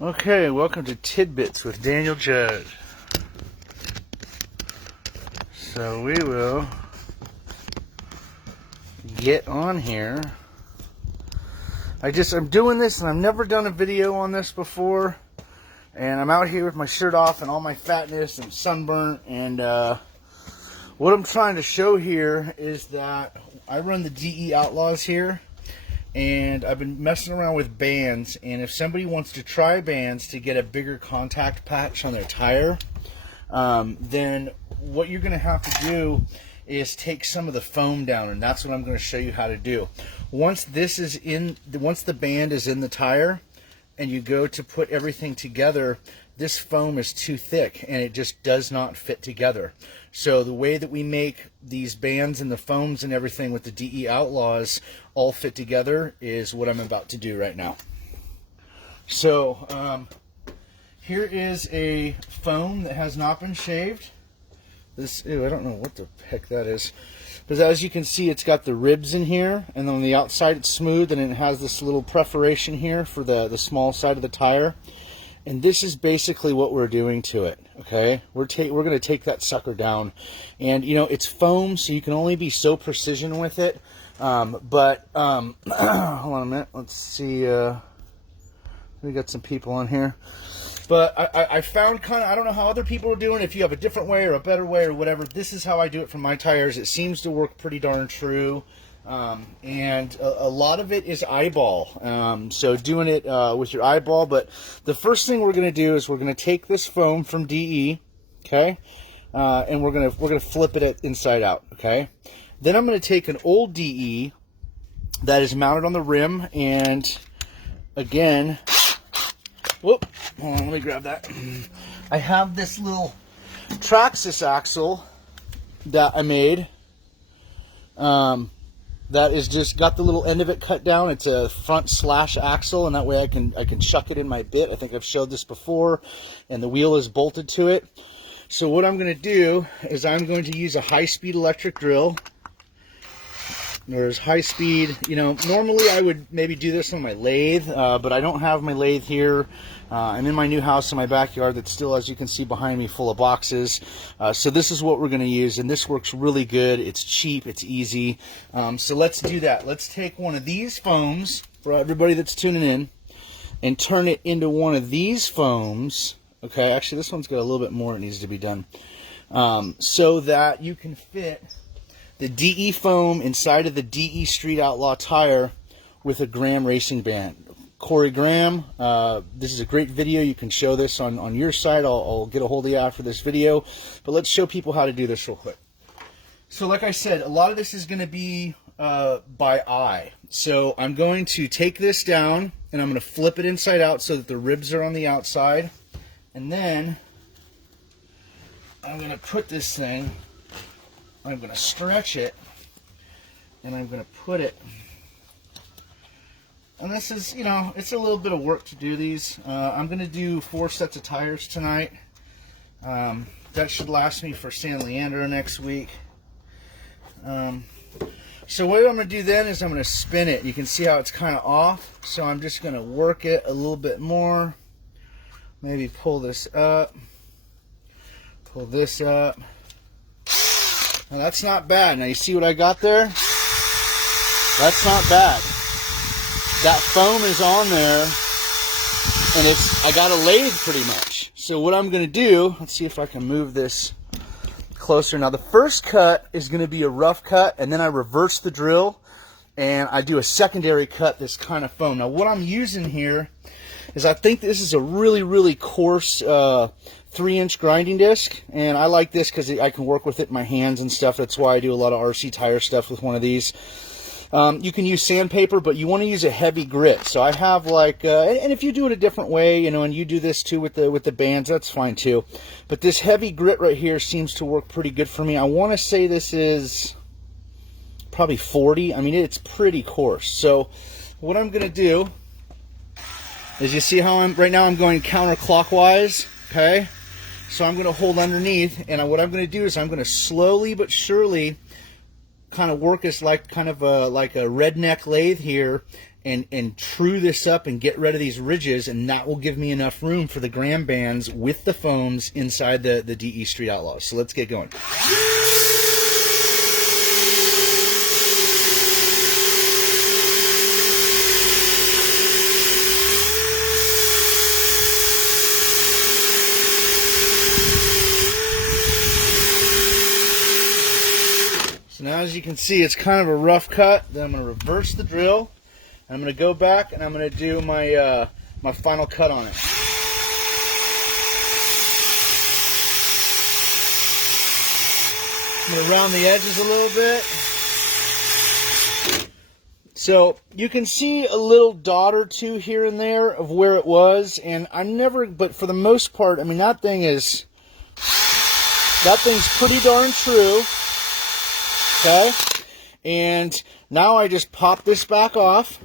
Okay, welcome to Tidbits with Daniel Judd. So we will get on here. I'm doing this and I've never done a video on this before. And I'm out here with my shirt off and all my fatness and sunburnt. And what I'm trying to show here is that I run the DE Outlaws here. And I've been messing around with bands, and if somebody wants to try bands to get a bigger contact patch on their tire, then what you're going to have to do is take some of the foam down, and that's what I'm going to show you how to do. Once the band is in the tire, and you go to put everything together, this foam is too thick, and it just does not fit together. So the way that we make these bands and the foams and everything with the DE Outlaws all fit together is what I'm about to do right now. So here is a foam that has not been shaved. I don't know what the heck that is. Because as you can see, it's got the ribs in here, and on the outside it's smooth, and it has this little perforation here for the small side of the tire. And this is basically what we're doing to it, okay? We're going to take that sucker down. And, you know, it's foam, so you can only be so precision with it. Hold on a minute. Let's see. We got some people on here. But I found I don't know how other people are doing, if you have a different way or a better way or whatever. This is how I do it for my tires. It seems to work pretty darn true. And a lot of it is eyeball. So doing it with your eyeball. But the first thing we're going to do is we're going to take this foam from DE, okay? And we're going to flip it inside out, okay? Then I'm going to take an old DE that is mounted on the rim, and again, whoop, hold on, let me grab that. I have this little traxxas axle that I made. That is just got the little end of it cut down. It's a front slash axle, and that way I can chuck it in my bit. I think I've showed this before, and the wheel is bolted to it. So what I'm going to do is I'm going to use a high-speed electric drill. There's high speed, you know, normally I would maybe do this on my lathe, but I don't have my lathe here. I'm in my new house in my backyard that's still, as you can see behind me, full of boxes. So this is what we're going to use, and this works really good. It's cheap, it's easy. So let's do that. Let's take one of these foams, for everybody that's tuning in, and turn it into one of these foams. Okay, actually this one's got a little bit more that needs to be done. So that you can fit the DE foam inside of the DE Street Outlaw tire with a Graham racing band. Corey Graham, this is a great video. You can show this on your site. I'll get a hold of you after this video. But let's show people how to do this real quick. So like I said, a lot of this is going to be by eye. So I'm going to take this down, and I'm going to flip it inside out so that the ribs are on the outside. And then I'm going to put this thing, I'm going to stretch it, and I'm going to put it, and this is, you know, it's a little bit of work to do these. I'm going to do 4 sets of tires tonight. That should last me for San Leandro next week. So what I'm going to do then is I'm going to spin it. You can see how it's kind of off, so I'm just going to work it a little bit more. Maybe pull this up, pull this up. Now that's not bad. Now you see what I got there? That's not bad. That foam is on there, and I got a lathe pretty much. So what I'm going to do, let's see if I can move this closer. Now the first cut is going to be a rough cut, and then I reverse the drill, and I do a secondary cut, this kind of foam. Now what I'm using here is, I think this is a really, really coarse 3-inch grinding disc, and I like this because I can work with it in my hands and stuff. That's why I do a lot of RC tire stuff with one of these. You can use sandpaper, but you want to use a heavy grit. So I have and if you do it a different way, you know, and you do this too with the bands, that's fine too. But this heavy grit right here seems to work pretty good for me. I want to say this is probably 40. I mean, it's pretty coarse. So what I'm going to do is, you see how right now I'm going counterclockwise, okay? So I'm going to hold underneath, and what I'm going to do is I'm going to slowly but surely kind of work as like kind of like a redneck lathe here and true this up and get rid of these ridges, and that will give me enough room for the gram bands with the foams inside the DE Street Outlaws. So let's get going. So now, as you can see, it's kind of a rough cut. Then I'm going to reverse the drill. I'm going to go back and I'm going to do my my final cut on it. I'm going to round the edges a little bit. So you can see a little dot or two here and there of where it was, and but for the most part, I mean, that thing's pretty darn true. Okay, and now I just pop this back off.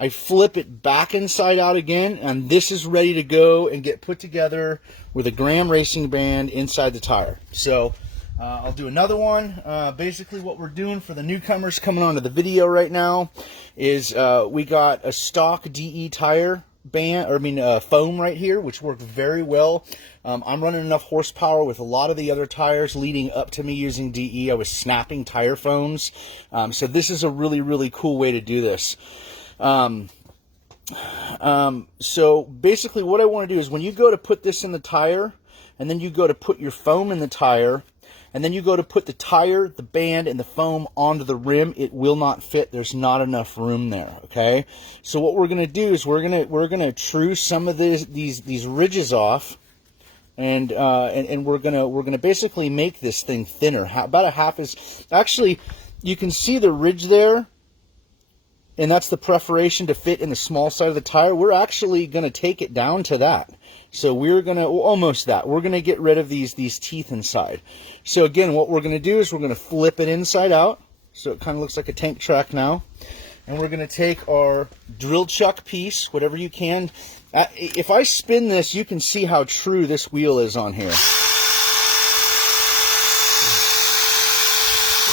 I flip it back inside out again, and this is ready to go and get put together with a gram racing band inside the tire. So I'll do another one. Basically what we're doing for the newcomers coming onto the video right now is we got a stock DE tire band, or foam right here, which worked very well. I'm running enough horsepower with a lot of the other tires leading up to me using DE. I was snapping tire foams. So this is a really, really cool way to do this. So basically what I want to do is when you go to put this in the tire, and then you go to put your foam in the tire, and then you go to put the tire, the band, and the foam onto the rim, it will not fit. There's not enough room there, okay? So what we're going to do is we're going to true some of these ridges off, and we're going to basically make this thing thinner. About a half is, actually, you can see the ridge there, and that's the perforation to fit in the small side of the tire. We're actually going to take it down to that. So we're going to, almost that. We're going to get rid of these teeth inside. So again, what we're going to do is we're going to flip it inside out. So it kind of looks like a tank track now. And we're going to take our drill chuck piece, whatever you can. If I spin this, you can see how true this wheel is on here.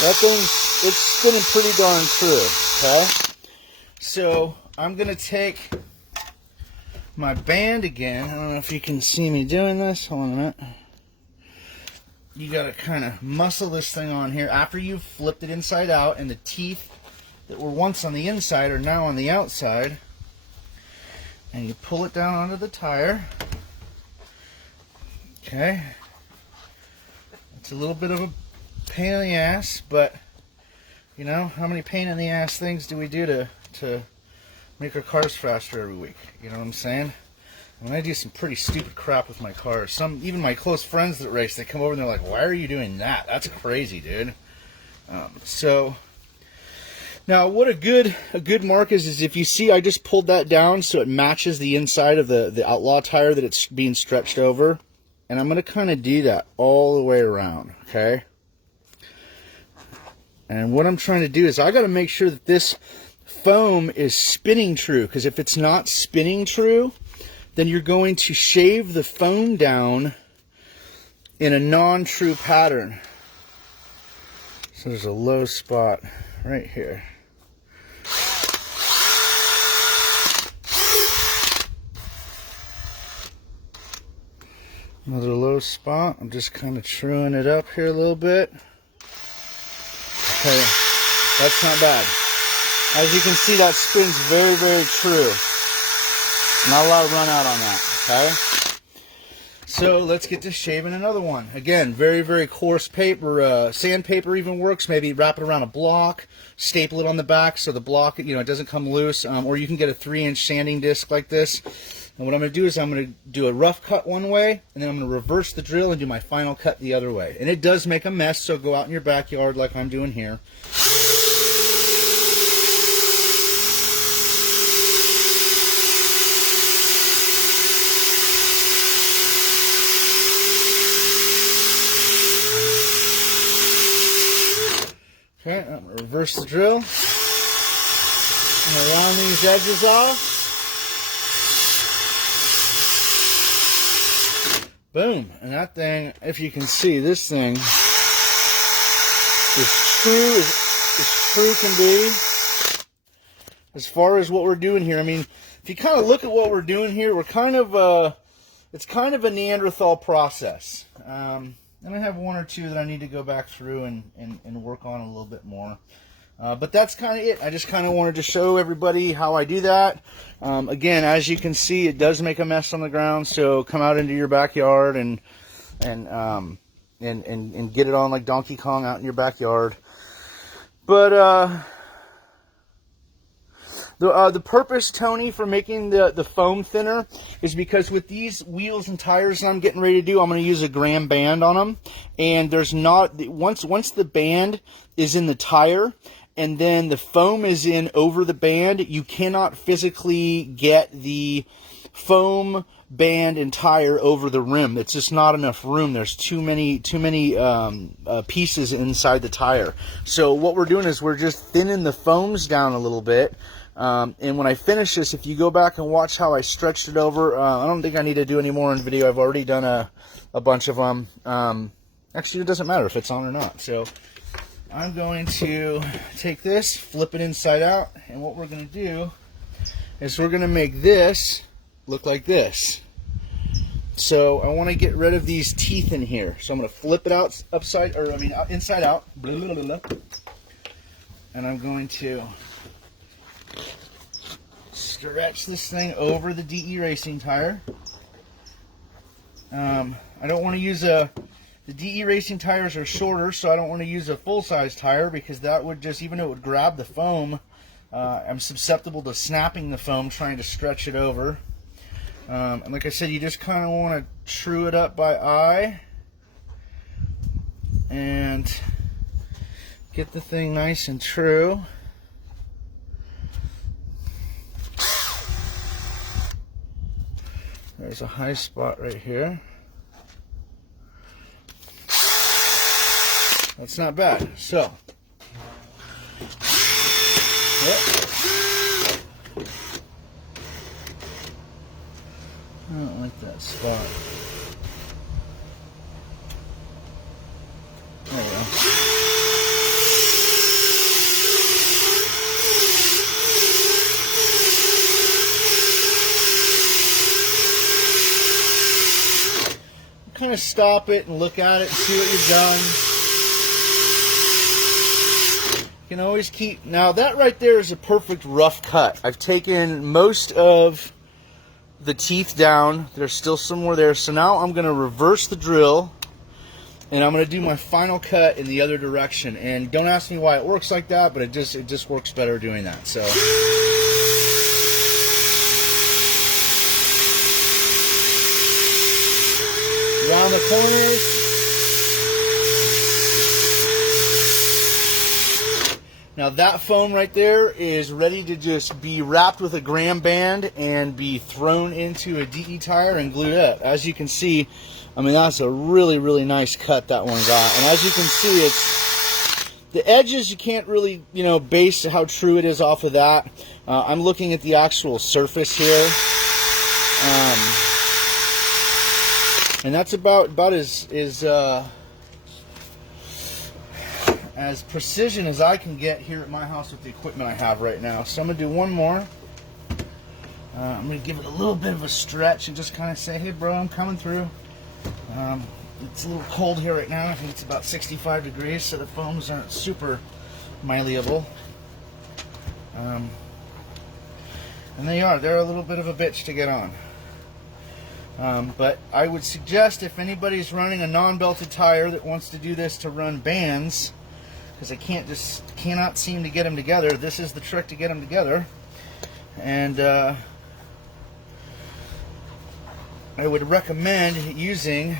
That thing, it's spinning pretty darn true, okay? So I'm going to take my band again. I don't know if you can see me doing this. Hold on a minute. You got to kind of muscle this thing on here after you've flipped it inside out, and the teeth that were once on the inside are now on the outside. And you pull it down onto the tire. Okay. It's a little bit of a pain in the ass, but you know, how many pain in the ass things do we do to make our cars faster every week? You know what I'm saying? I mean, I do some pretty stupid crap with my cars. Even my close friends that race, they come over and they're like, "Why are you doing that? That's crazy, dude." So now, what a good mark is if you see, I just pulled that down so it matches the inside of the Outlaw tire that it's being stretched over, and I'm going to kind of do that all the way around. Okay. And what I'm trying to do is I got to make sure that this foam is spinning true, because if it's not spinning true, then you're going to shave the foam down in a non-true pattern. So there's a low spot right here. Another low spot. I'm just kind of truing it up here a little bit. Okay, that's not bad. As you can see, that spins very, very true. Not a lot of run out on that, okay? So let's get to shaving another one. Again, very, very coarse paper. Sandpaper even works. Maybe wrap it around a block, staple it on the back so the block, you know, it doesn't come loose. Or you can get a 3-inch sanding disc like this. And what I'm going to do is I'm going to do a rough cut one way, and then I'm going to reverse the drill and do my final cut the other way. And it does make a mess, so go out in your backyard like I'm doing here. Okay, I'm going to reverse the drill. I'm going to round these edges off. Boom. And that thing, if you can see, this thing is true can be. As far as what we're doing here, I mean, if you kind of look at what we're doing here, we're kind of it's kind of a Neanderthal process. And I have one or two that I need to go back through and work on a little bit more. But that's kind of it. I just kind of wanted to show everybody how I do that. Again, as you can see, it does make a mess on the ground. So come out into your backyard and get it on like Donkey Kong out in your backyard. But the purpose, Tony, for making the foam thinner is because with these wheels and tires that I'm getting ready to do, I'm going to use a Graham band on them. And there's not, once the band is in the tire and then the foam is in over the band, you cannot physically get the foam band and tire over the rim. It's just not enough room. There's too many pieces inside the tire. So what we're doing is we're just thinning the foams down a little bit. And when I finish this, if you go back and watch how I stretched it over, I don't think I need to do any more in video. I've already done a bunch of them. Actually, it doesn't matter if it's on or not. So I'm going to take this, flip it inside out, and what we're going to do is we're going to make this look like this. So I want to get rid of these teeth in here. So I'm going to flip it out inside out. Blah, blah, blah, blah. And I'm going to stretch this thing over the DE racing tire. I don't want to use the DE racing tires are shorter, so I don't want to use a full-size tire because that would just, even though it would grab the foam, I'm susceptible to snapping the foam trying to stretch it over. And like I said, you just kind of want to true it up by eye and get the thing nice and true. There's a high spot right here. That's not bad. So, yep. I don't like that spot. There we go. Kind of stop it and look at it and see what you've done. You can always keep, now that right there is a perfect rough cut. I've taken most of the teeth down. There's still some more there. So now I'm going to reverse the drill and I'm going to do my final cut in the other direction. And don't ask me why it works like that, but it just works better doing that. So around the corners. Now that foam right there is ready to just be wrapped with a Graham band and be thrown into a DE tire and glued up. As you can see, I mean, that's a really, really nice cut that one got. And as you can see, it's the edges, you can't really, base how true it is off of that. I'm looking at the actual surface here. And that's about as precision as I can get here at my house with the equipment I have right now. So I'm going to do one more. I'm going to give it a little bit of a stretch and just kind of say, hey bro, I'm coming through. It's a little cold here right now. I think it's about 65 degrees, so the foams aren't super malleable. And they're a little bit of a bitch to get on. But I would suggest if anybody's running a non-belted tire that wants to do this to run bands, because I cannot seem to get them together, this is the trick to get them together. And I would recommend using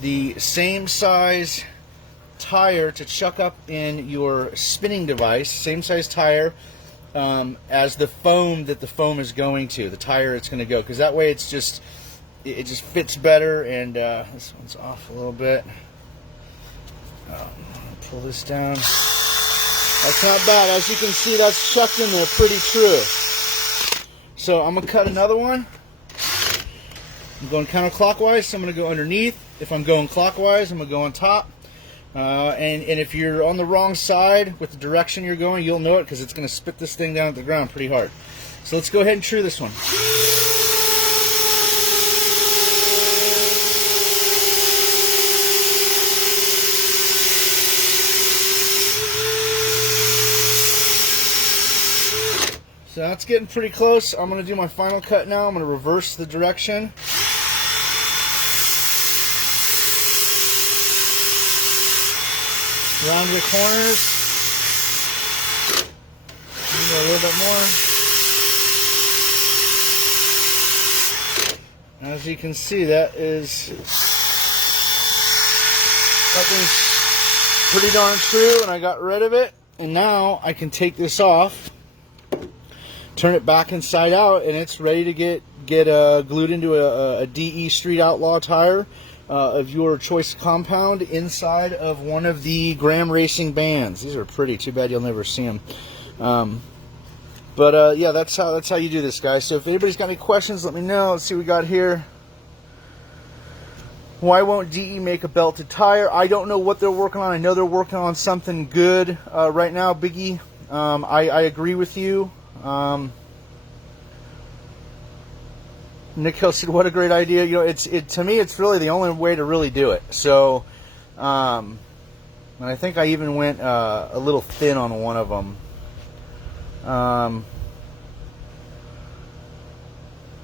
the same size tire to chuck up in your spinning device, same size tire as the foam that the foam is going to, the tire it's going to go, because that way it just fits better. And this one's off a little bit. Pull this down. That's not bad. As you can see, that's chucked in there pretty true. So I'm going to cut another one. I'm going counterclockwise, so I'm going to go underneath. If I'm going clockwise, I'm going to go on top. And if you're on the wrong side with the direction you're going, you'll know it because it's going to spit this thing down at the ground pretty hard. So let's go ahead and true this one. So that's getting pretty close. I'm going to do my final cut now. I'm going to reverse the direction. Round the corners. A little bit more. As you can see, that thing's pretty darn true, and I got rid of it. And now I can take this off, turn it back inside out, and it's ready to get glued into a DE Street Outlaw tire of your choice compound inside of one of the Graham Racing bands. These are pretty. Too bad you'll never see them. Yeah, that's how you do this, guys. So if anybody's got any questions, let me know. Let's see what we got here. Why won't DE make a belted tire? I don't know what they're working on. I know they're working on something good right now, Biggie. I agree with you. Nick Hill said, "What a great idea." You know, to me, it's really the only way to really do it. So, and I think I even went a little thin on one of them.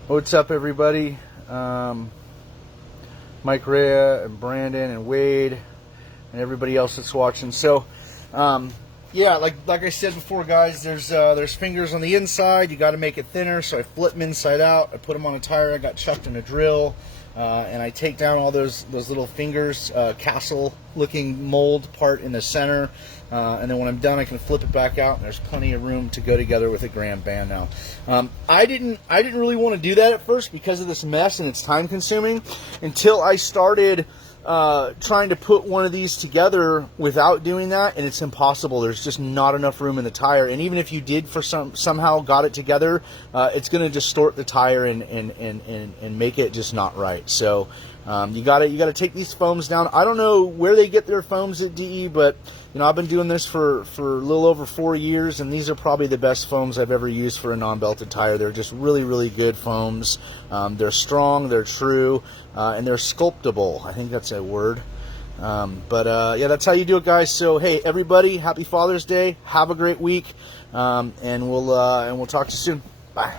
What's up, everybody? Mike Rea and Brandon and Wade and everybody else that's watching. So, yeah, like I said before, guys, there's fingers on the inside. You got to make it thinner, so I flip them inside out. I put them on a tire. I got chucked in a drill, and I take down all those little fingers, castle-looking mold part in the center, and then when I'm done, I can flip it back out, and there's plenty of room to go together with a Graham band now. I didn't really want to do that at first because of this mess, and it's time-consuming, until I started trying to put one of these together without doing that, and it's impossible. There's just not enough room in the tire, and even if you did somehow got it together, it's going to distort the tire and make it just not right. So you gotta take these foams down. I don't know where they get their foams at DE, but you know, I've been doing this for a little over 4 years, and these are probably the best foams I've ever used for a non-belted tire. They're just really, really good foams. They're strong, they're true, and they're sculptable. I think that's a word. Yeah, that's how you do it, guys. So hey, everybody, happy Father's Day. Have a great week, and we'll talk to you soon. Bye.